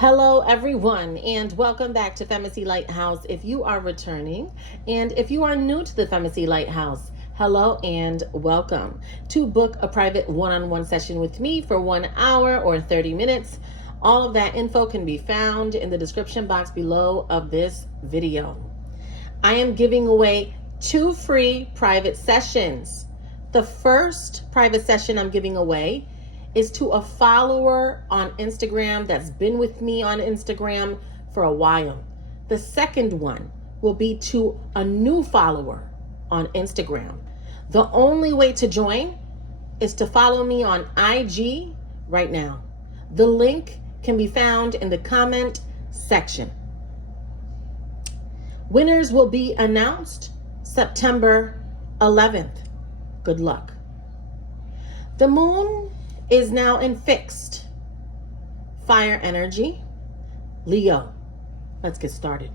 Hello everyone, and welcome back to FEMACY'S LightHouse. If you are returning, and if you are new to the FEMACY'S LightHouse, hello and welcome. To book a private one-on-one session with me for 1 hour or 30 minutes, all of that info can be found in the description box below of this video. I am giving away 2 free private sessions. The first private session I'm giving away is to a follower on Instagram that's been with me on Instagram for a while. The second one will be to a new follower on Instagram. The only way to join is to follow me on IG right now. The link can be found in the comment section. Winners will be announced September 11th. Good luck. The moon is now in fixed fire energy, Leo. Let's get started.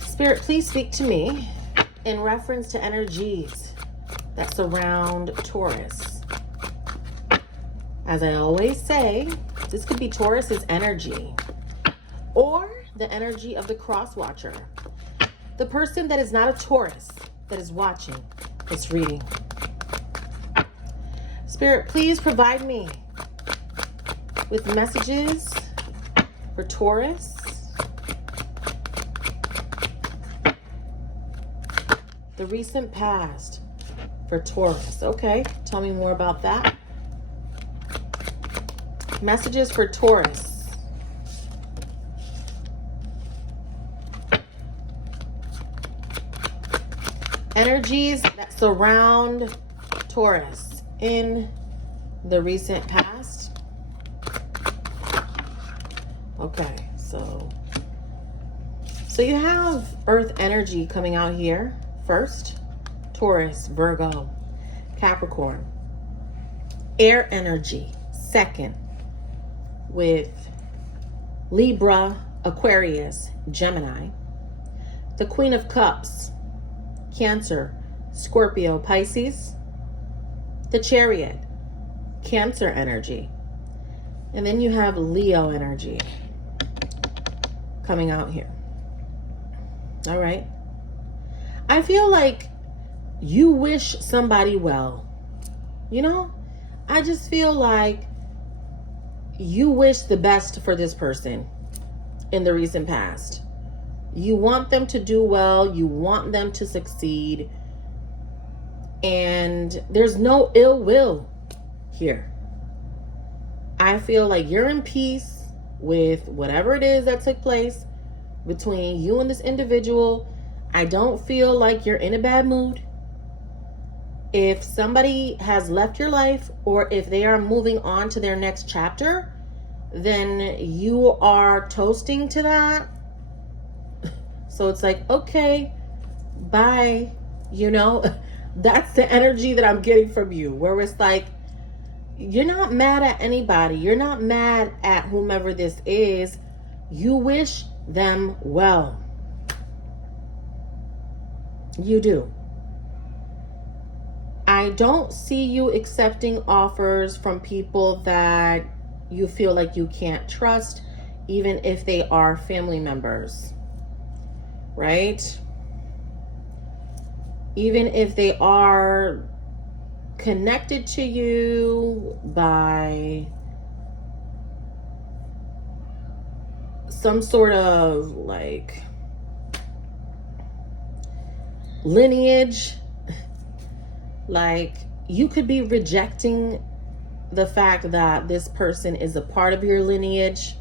Spirit, please speak to me in reference to energies that surround Taurus. As I always say, this could be Taurus's energy or the energy of the cross watcher. The person that is not a Taurus that is watching this reading. Spirit, please provide me with messages for Taurus, the recent past for Taurus. Okay, tell me more about that. Messages for Taurus. Energies that surround Taurus in the recent past. Okay, so you have Earth energy coming out here first. Taurus, Virgo, Capricorn. Air energy second with Libra, Aquarius, Gemini. The Queen of Cups, Cancer, Scorpio, Pisces. The Chariot, Cancer energy. And then you have Leo energy coming out here. All right. I feel like you wish somebody well. You know, I just feel like you wish the best for this person in the recent past. You want them to do well. You want them to succeed. And there's no ill will here. I feel like you're in peace with whatever it is that took place between you and this individual. I don't feel like you're in a bad mood. If somebody has left your life or if they are moving on to their next chapter, then you are toasting to that. So it's like, okay, bye. You know, that's the energy that I'm getting from you, where it's like, you're not mad at anybody. You're not mad at whomever this is. You wish them well. You do. I don't see you accepting offers from people that you feel like you can't trust, even if they are family members. Right? Even if they are connected to you by some sort of like lineage, like you could be rejecting the fact that this person is a part of your lineage,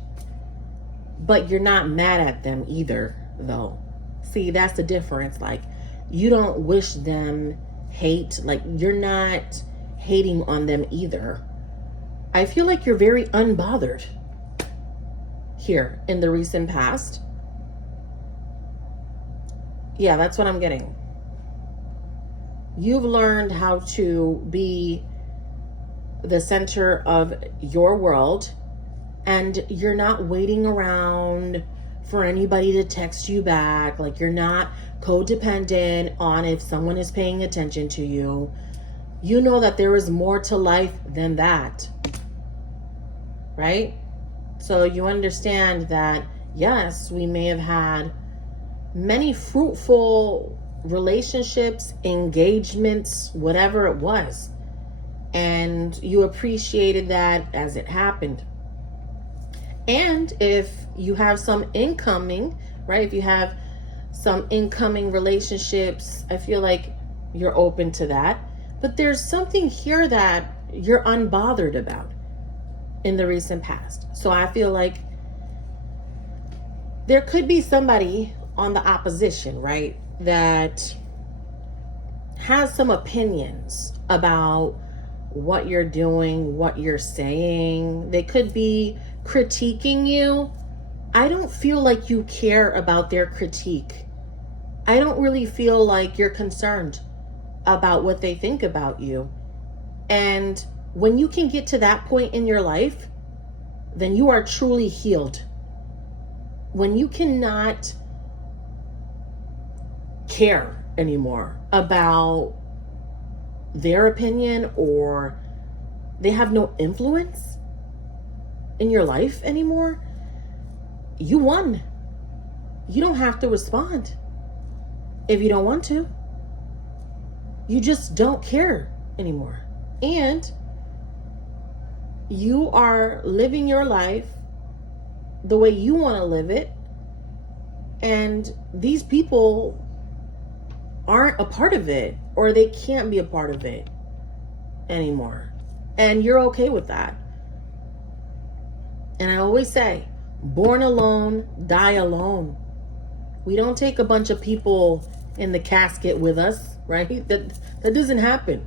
but you're not mad at them either, though. See, that's the difference. Like, you don't wish them hate. Like, you're not hating on them either. I feel like you're very unbothered here in the recent past. Yeah, that's what I'm getting. You've learned how to be the center of your world, and you're not waiting around for anybody to text you back. Like, you're not codependent on if someone is paying attention to you. you know that there is more to life than that, right? So you understand that, yes, we may have had many fruitful relationships, engagements, whatever it was, and you appreciated that as it happened. And if you have some incoming, right, if you have some incoming relationships, I feel like you're open to that. But there's something here that you're unbothered about in the recent past. So I feel like there could be somebody on the opposition, right, that has some opinions about what you're doing, what you're saying. They could be critiquing you. I don't feel like you care about their critique. I don't really feel like you're concerned about what they think about you. And when you can get to that point in your life, then you are truly healed. When you cannot care anymore about their opinion, or they have no influence in your life anymore, you won. You don't have to respond if you don't want to. You just don't care anymore. And you are living your life the way you want to live it. And these people aren't a part of it, or they can't be a part of it anymore. And you're okay with that. And I always say, born alone, die alone. We don't take a bunch of people in the casket with us, right? That doesn't happen.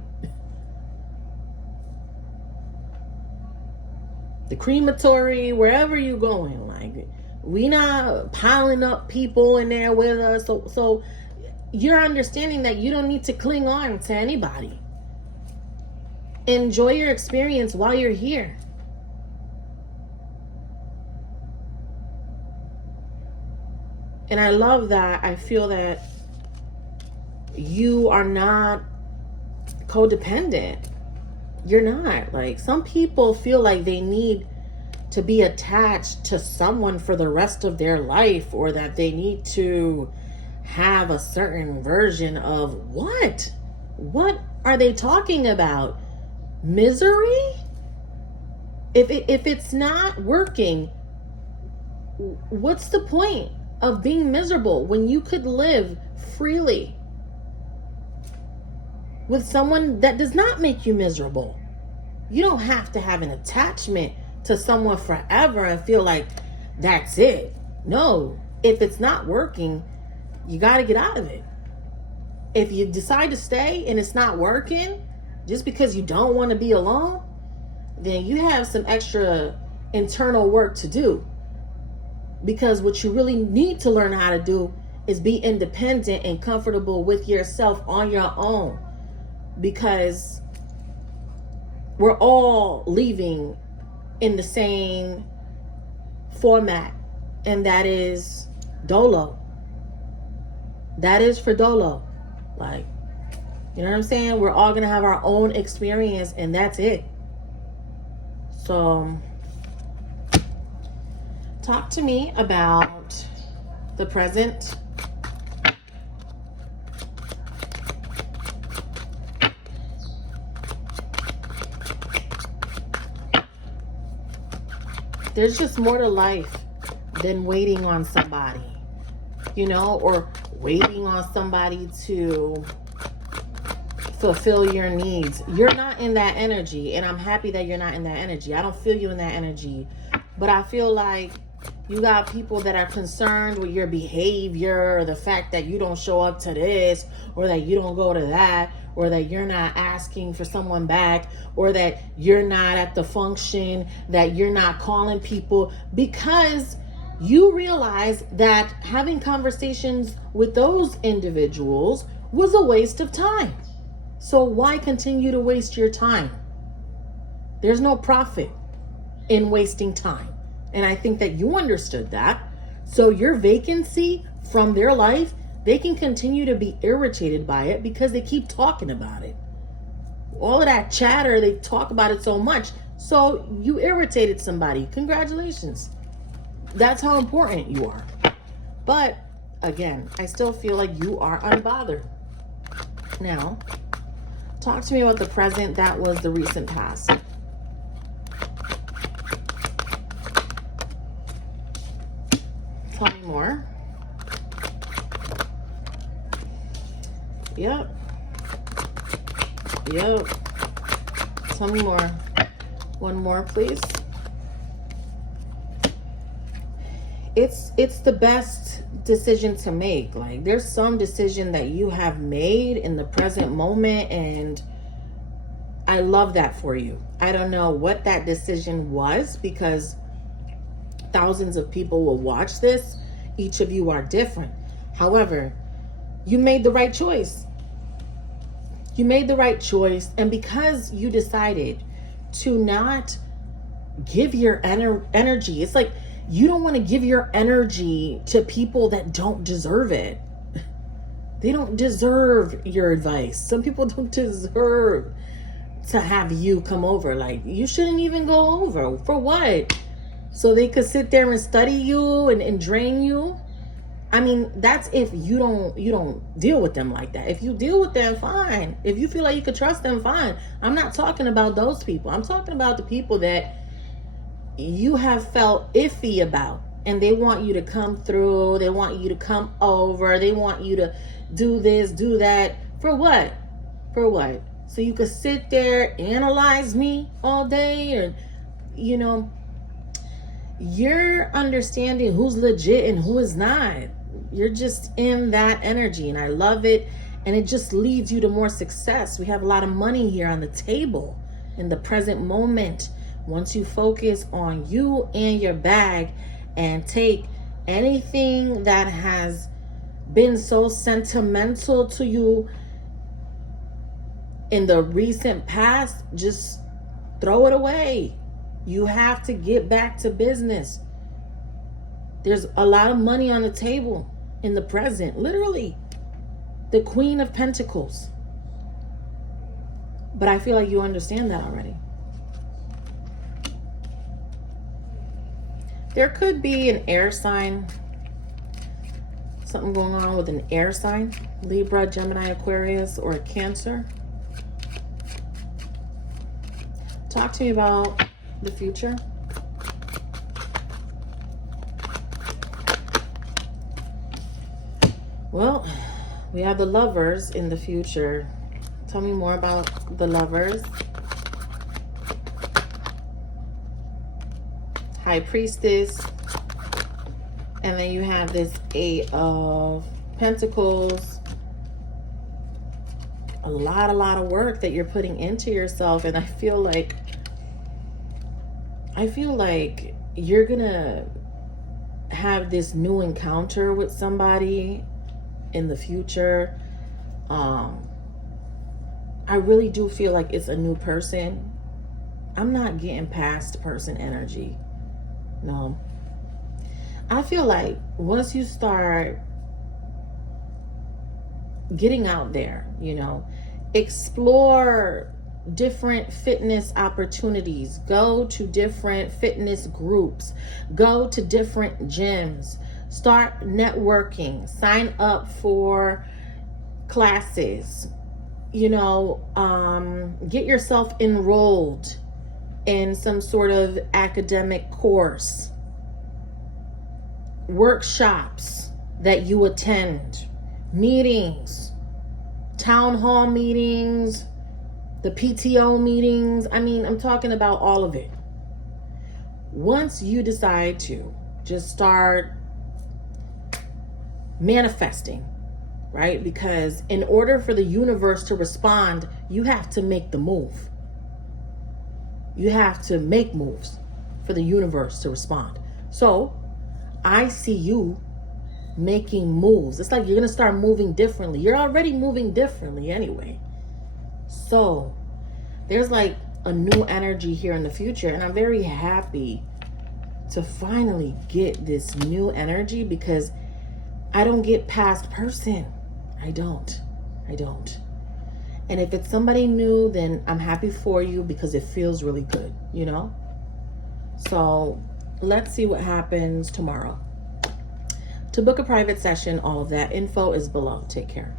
The crematory, wherever you're going, like, we not piling up people in there with us. So you're understanding that you don't need to cling on to anybody. Enjoy your experience while you're here. And I love that. I feel that you are not codependent. You're not. Like, some people feel like they need to be attached to someone for the rest of their life, or that they need to have a certain version of what? What are they talking about? Misery? If it's not working, what's the point of being miserable when you could live freely with someone that does not make you miserable? You don't have to have an attachment to someone forever and feel like that's it. No, if it's not working, you got to get out of it. If you decide to stay and it's not working just because you don't want to be alone, then you have some extra internal work to do. Because what you really need to learn how to do is be independent and comfortable with yourself on your own. Because we're all leaving in the same format, and that is dolo. That is for dolo. Like, you know what I'm saying? We're all gonna have our own experience, and that's it. So talk to me about the present. There's just more to life than waiting on somebody, you know, or waiting on somebody to fulfill your needs. You're not in that energy, and I'm happy that you're not in that energy. I don't feel you in that energy, but I feel like you got people that are concerned with your behavior, or the fact that you don't show up to this, or that you don't go to that, or that you're not asking for someone back, or that you're not at the function, that you're not calling people, because you realize that having conversations with those individuals was a waste of time. So why continue to waste your time? There's no profit in wasting time. And I think that you understood that. So your vacancy from their life, they can continue to be irritated by it because they keep talking about it. All of that chatter, they talk about it so much. So you irritated somebody. Congratulations. That's how important you are. But again, I still feel like you are unbothered. Now, talk to me about the present. That was the recent past. Tell me more. Yep. Tell me more. One more, please. It's the best decision to make. Like, there's some decision that you have made in the present moment, and I love that for you. I don't know what that decision was, because thousands of people will watch this. Each of you are different. However, you made the right choice. You made the right choice. And because you decided to not give your energy, it's like you don't want to give your energy to people that don't deserve it. They don't deserve your advice. Some people don't deserve to have you come over. Like, you shouldn't even go over. For what? So they could sit there and study you and drain you? I mean, that's if you don't deal with them like that. If you deal with them, fine. If you feel like you could trust them, fine. I'm not talking about those people. I'm talking about the people that you have felt iffy about, and they want you to come through. They want you to come over. They want you to do this, do that. For what? For what? So you could sit there, analyze me all day, and, you know, you're understanding who's legit and who is not. You're just in that energy, and I love it. And it just leads you to more success. We have a lot of money here on the table in the present moment. Once you focus on you and your bag and take anything that has been so sentimental to you in the recent past, just throw it away. You have to get back to business. There's a lot of money on the table in the present, literally. The Queen of Pentacles. But I feel like you understand that already. There could be an air sign. Something going on with an air sign. Libra, Gemini, Aquarius, or a Cancer. Talk to me about the future. Well, we have the Lovers in the future. Tell me more about the Lovers. High Priestess. And then you have this Eight of Pentacles. A lot of work that you're putting into yourself. And I feel like you're gonna have this new encounter with somebody in the future. I really do feel like it's a new person. I'm not getting past person energy. No. I feel like once you start getting out there, you know, explore different fitness opportunities, go to different fitness groups, go to different gyms, start networking, sign up for classes, you know, get yourself enrolled in some sort of academic course, workshops that you attend, meetings, town hall meetings, the PTO meetings. I mean, I'm talking about all of it. Once you decide to just start manifesting, right? Because in order for the universe to respond, you have to make the move. You have to make moves for the universe to respond. So I see you making moves. It's like you're going to start moving differently. You're already moving differently anyway. So there's like a new energy here in the future. And I'm very happy to finally get this new energy, because I don't get past person. I don't. And if it's somebody new, then I'm happy for you because it feels really good, you know? So let's see what happens tomorrow. To book a private session, all of that info is below. Take care.